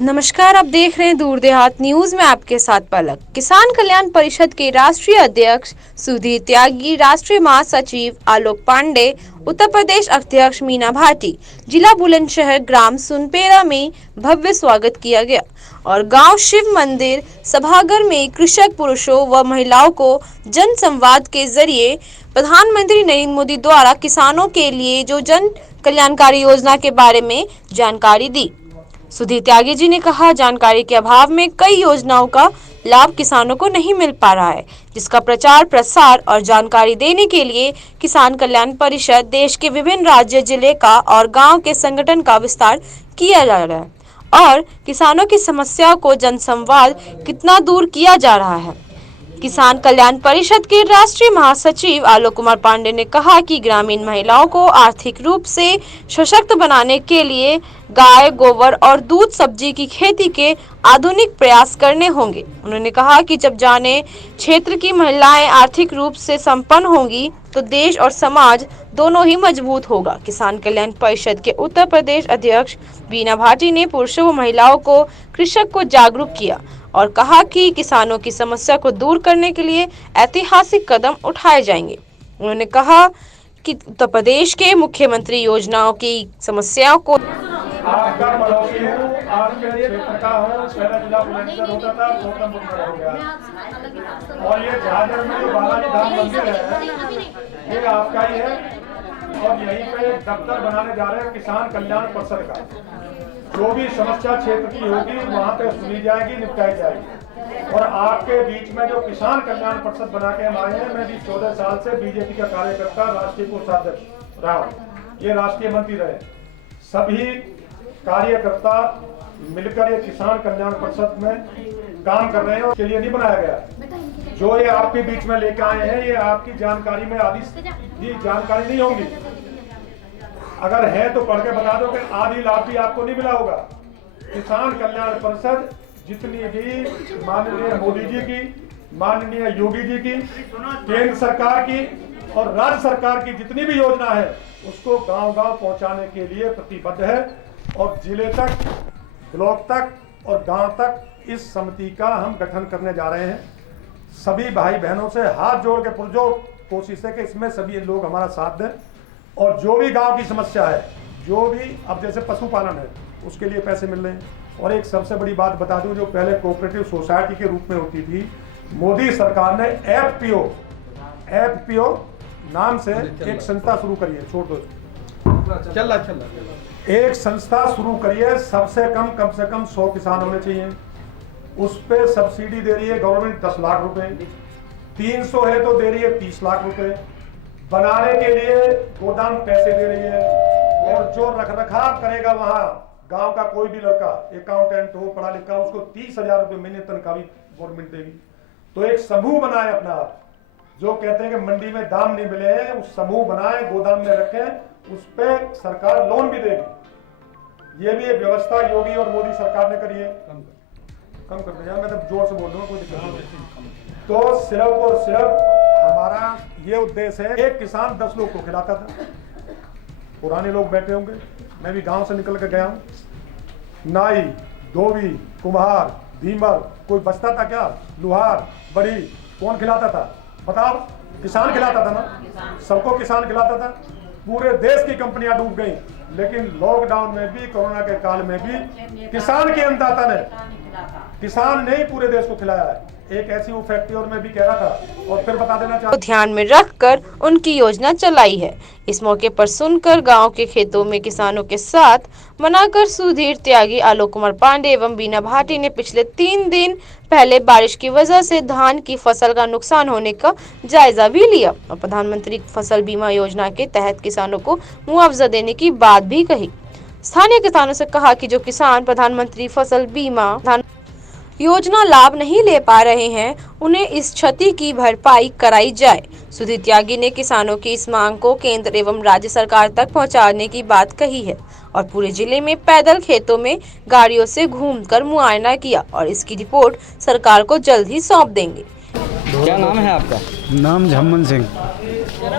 नमस्कार, आप देख रहे हैं दूर देहात न्यूज में आपके साथ पलक। किसान कल्याण परिषद के राष्ट्रीय अध्यक्ष सुधीर त्यागी, राष्ट्रीय महासचिव आलोक पांडे, उत्तर प्रदेश अध्यक्ष मीना भाटी, जिला बुलंदशहर ग्राम सुनपेरा में भव्य स्वागत किया गया और गांव शिव मंदिर सभागार में कृषक पुरुषों व महिलाओं को जन संवाद के जरिए प्रधानमंत्री नरेंद्र मोदी द्वारा किसानों के लिए जो जन कल्याणकारी योजना के बारे में जानकारी दी। सुधीर त्यागी जी ने कहा, जानकारी के अभाव में कई योजनाओं का लाभ किसानों को नहीं मिल पा रहा है, जिसका प्रचार प्रसार और जानकारी देने के लिए किसान कल्याण परिषद देश के विभिन्न राज्य, जिले का और गांव के संगठन का विस्तार किया जा रहा है और किसानों की समस्याओं को जनसंवाद कितना दूर किया जा रहा है। किसान कल्याण परिषद के राष्ट्रीय महासचिव आलोक कुमार पांडे ने कहा कि ग्रामीण महिलाओं को आर्थिक रूप से सशक्त बनाने के लिए गाय, गोबर और दूध, सब्जी की खेती के आधुनिक प्रयास करने होंगे। उन्होंने कहा कि जब जाने क्षेत्र की महिलाएं आर्थिक रूप से संपन्न होंगी तो देश और समाज दोनों ही मजबूत होगा। किसान कल्याण परिषद के उत्तर प्रदेश अध्यक्ष मीना भाटी ने पुरुषों व महिलाओं को कृषक को जागरूक किया और कहा कि किसानों की समस्या को दूर करने के लिए ऐतिहासिक कदम उठाए जाएंगे। उन्होंने कहा कि उत्तर प्रदेश के मुख्यमंत्री योजनाओं की समस्याओं को आपका पड़ोसी है, आपके क्षेत्र का है, पहला जिला बुलंदशहर होता था, गौतम बुद्ध नगर हो गया। और ये झाझर में जो बालाजी धाम मंदिर है, ये आपका ही है। और यहीं पे एक दफ्तर बनाने जा रहे हैं किसान कल्याण परिषद का। जो भी समस्या क्षेत्र की होगी वहाँ पे सुनी जाएगी, निपटाई जाएगी। और आपके बीच में जो किसान कल्याण परिषद बना के हम आए हैं, मैं भी 14 साल से बीजेपी का कार्यकर्ता, राष्ट्रीय कोषाध्यक्ष रहा हूँ, ये राष्ट्रीय मंत्री रहे। सभी कार्यकर्ता मिलकर ये किसान कल्याण परिषद में काम कर रहे हैं और इसके लिए नहीं बनाया गया। जो ये आपके बीच में लेकर आए हैं, ये आपकी जानकारी में आधी जानकारी नहीं होंगी। अगर है तो पढ़ के बता दो कि आधी लाभ भी आपको नहीं मिला होगा। किसान कल्याण परिषद जितनी भी माननीय मोदी जी की, माननीय योगी जी की, केंद्र सरकार की और राज्य सरकार की जितनी भी योजना है, उसको गांव-गांव पहुंचाने के लिए प्रतिबद्ध है। और जिले तक, ब्लॉक तक और गांव तक इस समिति का हम गठन करने जा रहे हैं। सभी भाई बहनों से हाथ जोड़ के पुरजोर कोशिश है कि इसमें सभी लोग हमारा साथ दें। और जो भी गांव की समस्या है, जो भी अब जैसे पशुपालन है, उसके लिए पैसे मिल रहे हैं। और एक सबसे बड़ी बात बता दूं, जो पहले कोऑपरेटिव सोसाइटी के रूप में होती थी, मोदी सरकार ने एफपीओ नाम से एक संस्था शुरू करी है। छोड़ दो, चल एक संस्था शुरू करिए। सबसे कम से कम 100 किसान होने चाहिए। उस पे सब्सिडी दे रही है गवर्नमेंट 10 लाख रुपए, 300 है तो दे रही है 30 लाख रुपए। बनाने के लिए गोदाम पैसे दे रही है। और जो रखरखाव करेगा वहां गांव का कोई भी लड़का, अकाउंटेंट हो, पढ़ा लिखा, उसको 30,000 रुपए महीने तनख्वाह भी गवर्नमेंट देगी। तो एक समूह बनाए अपना आप, जो कहते हैं कि मंडी में दाम नहीं मिले हैं, उस समूह बनाए, गोदाम में रखें, उस पे सरकार लोन भी देगी। ये भी एक व्यवस्था योगी और मोदी सरकार ने करी है। कम कर दे यार, मैं तो जोर से बोल रहा हूँ, कोई दिक्कत नहीं। तो सिर्फ और सिर्फ हमारा ये उद्देश्य है। एक किसान 10 लोग को खिलाता था। पुराने लोग बैठे होंगे, मैं भी गांव से निकल कर गया हूँ। नाई, धोबी, कुम्हार, धीमर, कोई बचता था क्या? लुहार, बड़ी, कौन खिलाता था बताओ? किसान खिलाता था ना, सबको किसान खिलाता था। पूरे देश की कंपनियां डूब गई, लेकिन लॉकडाउन में भी, कोरोना के काल में भी किसान के अन्नदाता ने, किसान ने ही पूरे देश को खिलाया है। एक ऐसी वो फैक्ट्री और मैं भी कह रहा था। और फिर बता देना चाहता, ध्यान में रखकर उनकी योजना चलाई है। इस मौके पर सुनकर गांव के खेतों में किसानों के साथ मनाकर सुधीर त्यागी, आलोक कुमार पांडे एवं मीना भाटी ने पिछले 3 दिन पहले बारिश की वजह से धान की फसल का नुकसान होने का जायजा भी लिया और प्रधानमंत्री फसल बीमा योजना के तहत किसानों को मुआवजा देने की बात भी कही। स्थानीय किसानों से कहा कि जो किसान प्रधानमंत्री फसल बीमा योजना लाभ नहीं ले पा रहे हैं, उन्हें इस क्षति की भरपाई कराई जाए। सुधीर त्यागी ने किसानों की इस मांग को केंद्र एवं राज्य सरकार तक पहुंचाने की बात कही है और पूरे जिले में पैदल खेतों में गाड़ियों से घूमकर मुआयना किया और इसकी रिपोर्ट सरकार को जल्द ही सौंप देंगे। क्या नाम है आपका? नाम झम्मन सिंह।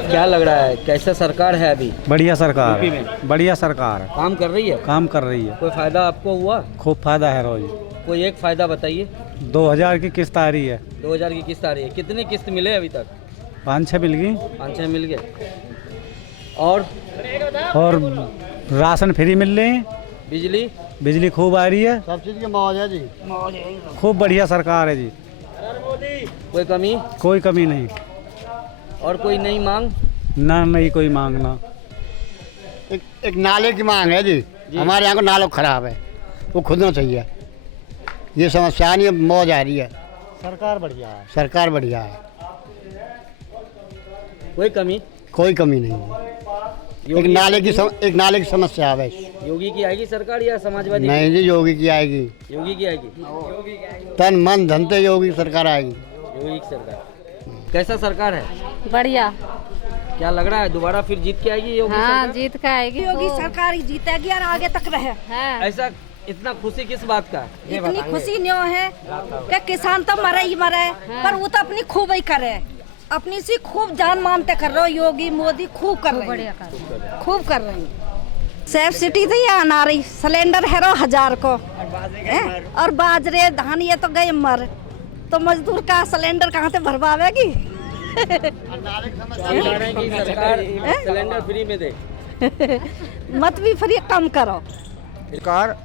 क्या लग रहा है, कैसा सरकार है अभी? बढ़िया सरकार यूपी है, में बढ़िया सरकार है, काम कर रही है? काम कर रही है, कोई फायदा आपको हुआ? खूब फायदा है। रोज कोई एक फायदा बताइए। 2000 की किस्त आ रही है, 2000 की किस्त आ रही है। कितने किस्त मिले अभी तक? 5-6 मिल गई। 5-6 मिल गए। और राशन फ्री मिल रहे हैं, बिजली खूब आ रही है, सब चीज की मौज है जी। खूब बढ़िया सरकार है जी, कोई कमी? कोई कमी नहीं, और कोई नई मांग? ना नहीं कोई मांगना। एक नाले की मांग है जी, हमारे यहाँ को नाला खराब है, वो खुदना चाहिए। ये समस्या नहीं, मौज आ रही है। सरकार बढ़िया है, सरकार बढ़िया है, कोई कमी? कोई कमी नहीं है। एक नाले की समस्या है। योगी की आएगी सरकार या समाजवादी? नहीं जी, योगी की आएगी, योगी की आएगी। तन मन धन से योगी की सरकार आएगी। योगी की सरकार। कैसा सरकार है? बढ़िया। क्या लग रहा है दोबारा फिर जीत के आएगी योगी हाँ, सरकार? जीत के आएगी। योगी सरकार ही जीतेगी और आगे तक रहे। हाँ। ऐसा इतना खुशी किस बात का? इतनी खुशी न्यों है कि किसान तो मरे ही मरे, पर वो तो अपनी खूब ही करे, अपनी सी खूब जान मानते कर रहे हो। योगी मोदी खूब कर रहे हैं, खूब कर रहे हैं। सेफ सिटी थी या नारी सिलेंडर है 1000 को और बाजरे धान ये तो गए मर, तो मजदूर का सिलेंडर कहाँ से भरवावेगी? सरकार सिलेंडर फ्री में दे। मत भी फ्री कम करो। सरकार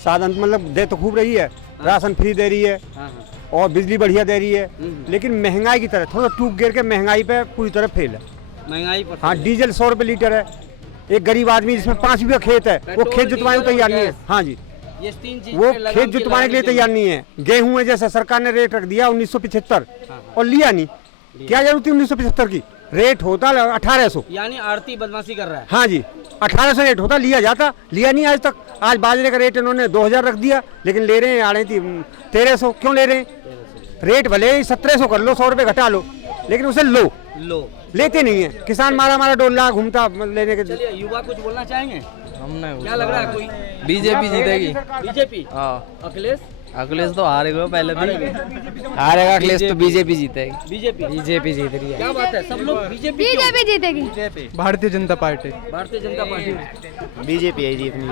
साधन मतलब दे तो खूब रही है, राशन फ्री दे रही है हाँ। और बिजली बढ़िया दे रही है, लेकिन महंगाई की तरह थोड़ा टूक गिर के महंगाई पे पूरी तरह फेल है। महंगाई पर? हाँ, डीजल 100 रुपये लीटर है। एक गरीब आदमी जिसमें 5 बीघा खेत है, वो खेत जुतवाने को तैयार नहीं है। हाँ जी, ये 3 चीज वो पे लगाम खेत की जुतवाने के लिए लगानी तैयार नहीं है। गेहूं में जैसे सरकार ने रेट रख दिया 1975 और लिया नहीं। क्या जरूरत थी 1975 की? रेट होता 1800, यानी आरती बदमाशी कर रहा है। हाँ जी, 1800 रेट होता, लिया जाता, लिया नहीं आज तक। आज बाजरे का रेट इन्होंने 2000 रख दिया, लेकिन ले रहे हैं आड़े थी 1300। क्यों ले रहे हैं? रेट भले ही 1700 कर लो, 100 रुपये घटा लो, लेकिन उसे लो लेते नहीं है। किसान मारा डोला घूमता लेने के। चलिए, युवा कुछ बोलना चाहेंगे? क्या लग रहा है? कोई बीजेपी जीतेगी? बीजेपी? हाँ। अखिलेश तो हारेगा, पहले हारेगा अखिलेश, तो बीजेपी जीतेगी। बीजेपी जीत रही है। क्या बात है, सब लोग बीजेपी जीतेगी। भारतीय जनता पार्टी बीजेपी है जीतनी।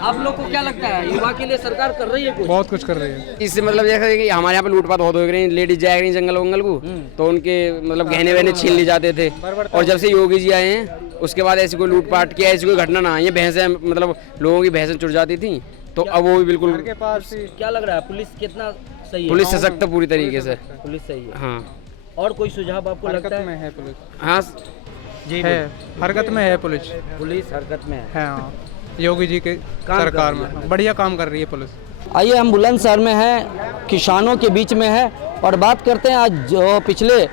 आप लोग को क्या लगता है, युवा के लिए सरकार कर रही है कुछ? बहुत कुछ कर रही है। इससे मतलब जैसे कि हमारे यहाँ पे लूटपाट बहुत हो रही है, लेडीज जाया करें जंगल वंगल को, तो उनके मतलब गहने वहने छीन ले जाते थे। और जब से योगी जी आए हैं उसके बाद ऐसी कोई लूटपाट की ऐसी कोई घटना ना आई है। भैंसें मतलब लोगों की भैंसें चुर जाती थी, तो अब वो भी बिल्कुल। क्या लग रहा है, पुलिस कितना सही है? पुलिस सशक्त है पूरी तरीके से। पुलिस सही है। हाँ। और कोई सुझाव आपको लगता है? है पुलिस, हाँ जी है हरकत में है पुलिस, पुलिस हरकत में है। हाँ, योगी जी के सरकार में बढ़िया काम कर रही है पुलिस। आइए, हम बुलंदशहर में हैं, किसानों के बीच में है और बात करते हैं। आज जो पिछले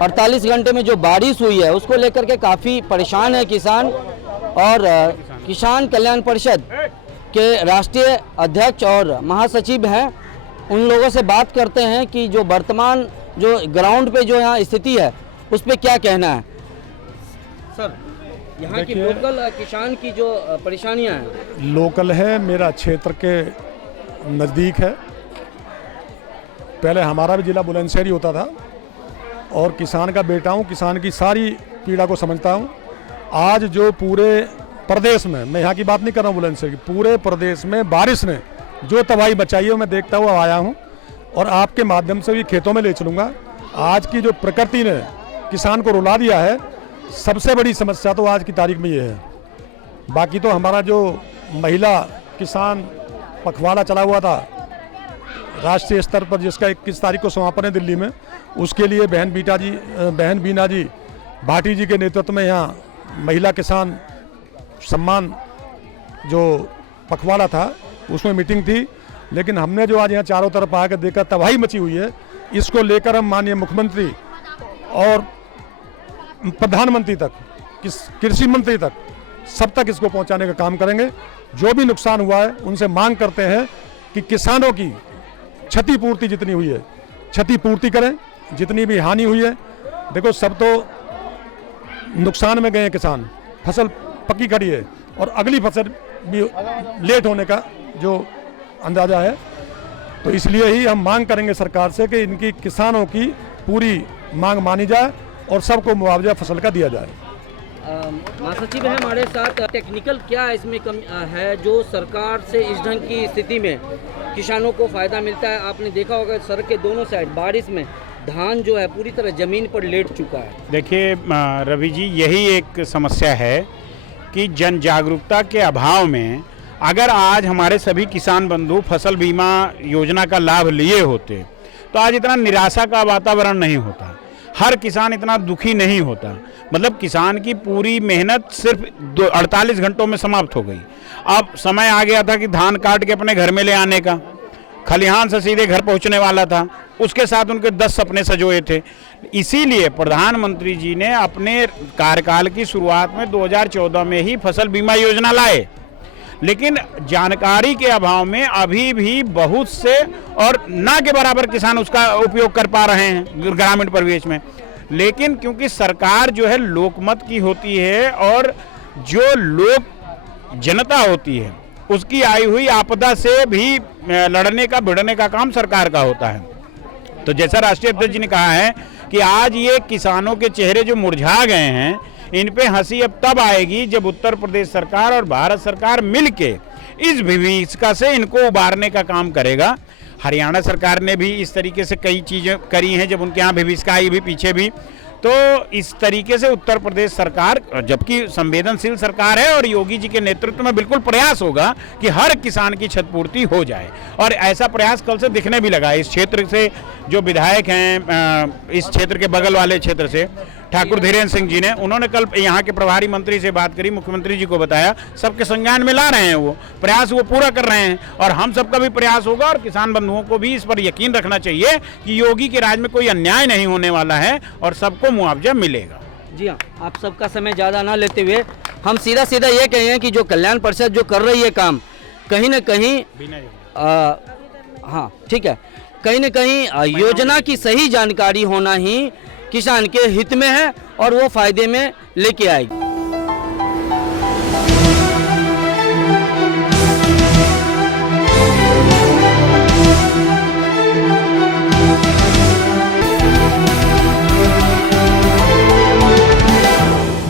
48 घंटे में जो बारिश हुई है उसको लेकर के काफ़ी परेशान है किसान। और किसान कल्याण परिषद के राष्ट्रीय अध्यक्ष और महासचिव हैं, उन लोगों से बात करते हैं कि जो वर्तमान जो ग्राउंड पे जो यहाँ स्थिति है उस पर क्या कहना है। सर, यहाँ की लोकल किसान की जो परेशानियाँ हैं। लोकल है, मेरा क्षेत्र के नज़दीक है। पहले हमारा भी जिला बुलंदशहर ही होता था और किसान का बेटा हूँ, किसान की सारी पीड़ा को समझता हूँ। आज जो पूरे प्रदेश में, मैं यहाँ की बात नहीं कर रहा हूँ बुलंदशहर की, पूरे प्रदेश में बारिश ने जो तबाही मचाई है मैं देखता हुआ आया हूँ और आपके माध्यम से भी खेतों में ले चलूँगा। आज की जो प्रकृति ने किसान को रुला दिया है, सबसे बड़ी समस्या तो आज की तारीख में ये है। बाकी तो हमारा जो महिला किसान पखवाड़ा चला हुआ था राष्ट्रीय स्तर पर, जिसका 21 तारीख को समापन है दिल्ली में, उसके लिए बहन बीना जी भाटी जी के नेतृत्व में यहाँ महिला किसान सम्मान जो पखवाड़ा था उसमें मीटिंग थी। लेकिन हमने जो आज यहाँ चारों तरफ आकर देखा तबाही मची हुई है, इसको लेकर हम माननीय मुख्यमंत्री और प्रधानमंत्री तक, कृषि मंत्री तक, सब तक इसको पहुँचाने का काम करेंगे। जो भी नुकसान हुआ है उनसे मांग करते हैं कि किसानों की क्षतिपूर्ति जितनी हुई है क्षतिपूर्ति करें, जितनी भी हानि हुई है। देखो, सब तो नुकसान में गए हैं किसान, फसल पकी खड़ी है और अगली फसल भी लेट होने का जो अंदाज़ा है। तो इसलिए ही हम मांग करेंगे सरकार से कि इनकी किसानों की पूरी मांग मानी जाए और सबको मुआवजा फसल का दिया जाए। महासचिव है हमारे साथ, टेक्निकल क्या इसमें कम है जो सरकार से इस ढंग की स्थिति में किसानों को फायदा मिलता है? आपने देखा होगा सड़क के दोनों साइड बारिश में धान जो है पूरी तरह जमीन पर लेट चुका है। देखिए रवि जी, यही एक समस्या है कि जन जागरूकता के अभाव में अगर आज हमारे सभी किसान बंधु फसल बीमा योजना का लाभ लिए होते तो आज इतना निराशा का वातावरण नहीं होता, हर किसान इतना दुखी नहीं होता। मतलब किसान की पूरी मेहनत सिर्फ 48 घंटों में समाप्त हो गई। अब समय आ गया था कि धान काट के अपने घर में ले आने का, खलिहान से सीधे घर पहुंचने वाला था, उसके साथ उनके 10 सपने सजोए थे। इसीलिए प्रधानमंत्री जी ने अपने कार्यकाल की शुरुआत में 2014 में ही फसल बीमा योजना लाए, लेकिन जानकारी के अभाव में अभी भी बहुत से और ना के बराबर किसान उसका उपयोग कर पा रहे हैं ग्रामीण परिवेश में। लेकिन क्योंकि सरकार जो है लोकमत की होती है और जो लोक जनता होती है उसकी आई हुई आपदा से भी लड़ने का भिड़ने का काम सरकार का होता है। तो जैसा राष्ट्रीय अध्यक्ष जी ने कहा है कि आज ये किसानों के चेहरे जो मुरझा गए हैं, इन पे हंसी अब तब आएगी जब उत्तर प्रदेश सरकार और भारत सरकार मिलके इस विभीषिका से इनको उबारने का काम करेगा। हरियाणा सरकार ने भी इस तरीके से कई चीज़ें करी हैं, जब उनके यहाँ विभीषिका आई भी पीछे भी। तो इस तरीके से उत्तर प्रदेश सरकार, जबकि संवेदनशील सरकार है और योगी जी के नेतृत्व में बिल्कुल प्रयास होगा कि हर किसान की क्षतिपूर्ति हो जाए, और ऐसा प्रयास कल से दिखने भी लगा। इस क्षेत्र से जो विधायक हैं, इस क्षेत्र के बगल वाले क्षेत्र से ठाकुर धीरेन्द्र सिंह जी ने, उन्होंने कल यहाँ के प्रभारी मंत्री से बात करी, मुख्यमंत्री जी को बताया, सबके संज्ञान में ला रहे हैं, वो प्रयास वो पूरा कर रहे हैं। और हम सबका भी प्रयास होगा और किसान बंधुओं को भी इस पर यकीन रखना चाहिए कि योगी के राज में कोई अन्याय नहीं होने वाला है और सबको मुआवजा मिलेगा। जी हाँ, आप सबका समय ज़्यादा ना लेते हुए हम सीधा सीधा ये कहें कि जो कल्याण परिषद जो कर रही है काम, कहीं ना कहीं हाँ ठीक है, कहीं ना कहीं योजना की सही जानकारी होना ही किसान के हित में है और वो फायदे में लेके आएगी।